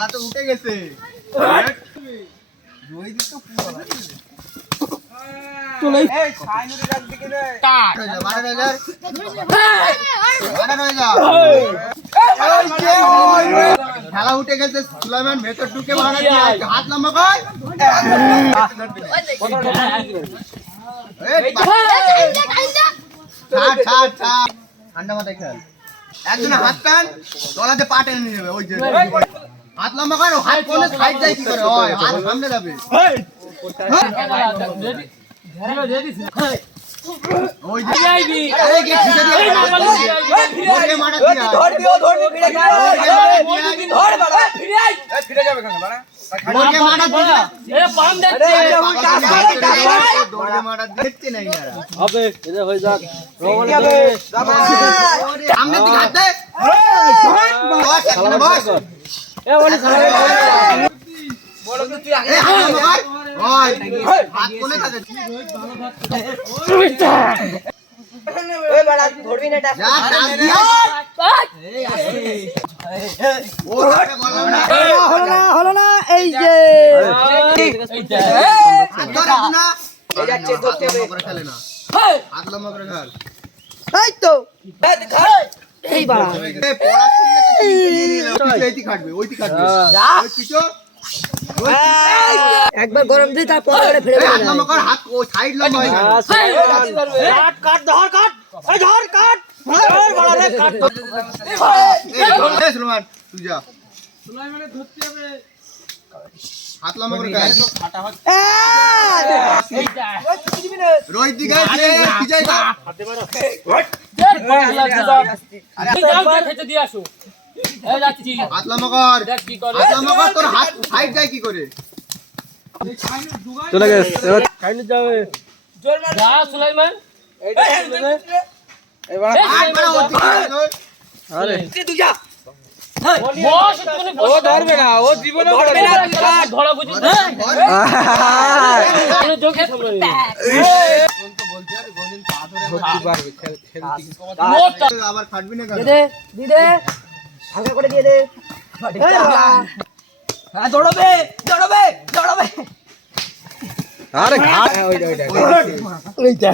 খেলা তো উঠে গেছে। খেলা উঠে গেছে। সুলাইমান ভেতর ঢুকে মারা দিয়ে হাত লম্বা কর। ঠান্ডা মাথায় খেল। একজনে হাত টান, তলাতে পা টেনে নিয়ে যাবে। ওই যে হাত লম্বা কর, হাত কোনে সাইড যায় কি করে? ওই হাত সামনে যাবে। ওই যে আইবি আরে গেট থেকে দিয়ে ওকে মারা দিয়া ধর দিও ভিড়ে গেল। ধর বাড়া ফিরে আই ফিরে যাবে কেন বাড়া? ওকে মারা দিয়া এ পাম দেখছে দৌড়ে মারা দেখতে নাই यार। হবে এটা হয়ে যাক রোমানে হবে সামনে দিকে হাত দে। বস এখানে বস। এ ওলি বলো তো তুই আগে ওই হাত কোনে থাকে? ওই বড়া ধরবি না এটা। যা টাচ দিয়া ও হাতে বললাম না। হলো না এই যে ধরে না এই যাচ্ছে ধরতে হবে করে খেলে না। হাত লম্বা করে খেল। এই তো এই বড়া এই পড়া শুনে তো তুই এইটি কাটবে ওইটি কাটবে। ওই পিছো একবার গরম দিই তারপর করে ফেলে হাত লম্বা কর। হাত ও সাইড লম্বা হয়ে গেল। কাট কাট ধর কাট এই ধর কাট ধর বড় রে কাট। এই সুলাইমান তুই যা। সুলাইমানে ধরতে হবে। হাত লম্বা করে গায় ফাটা হাত এইটা ওই তুই দিবি না রোহিত দি গায় রে বিজয় দা হাতে মারো আরে যাও খেতে দিয়ে আসো। এই যাচ্ছি হাত লম্বা কর। দেখ কি করে হাত লম্বা কর। তোর হাত সাইড যায় কি করে? চলে গেছে এবার খাইনি যাবে। জোর মার যা সুলাইমান। এই বড় হাত বড় ওটি আরে তুই যা। বস তুমি ও ধরবে না ও জীবনে ধরবে না। ধরা বুঝি আরে জোকে সামনে কোন তো বলতে আর গন্দিন পা ধরে ধরতে পারবে খেলতে আবার ফাটবি না কেন? দে দে হালকা করে দিয়ে দে। হ্যাঁ দৌড়বে দৌড়বে দৌড়বে। আরে ঘাট ওইটা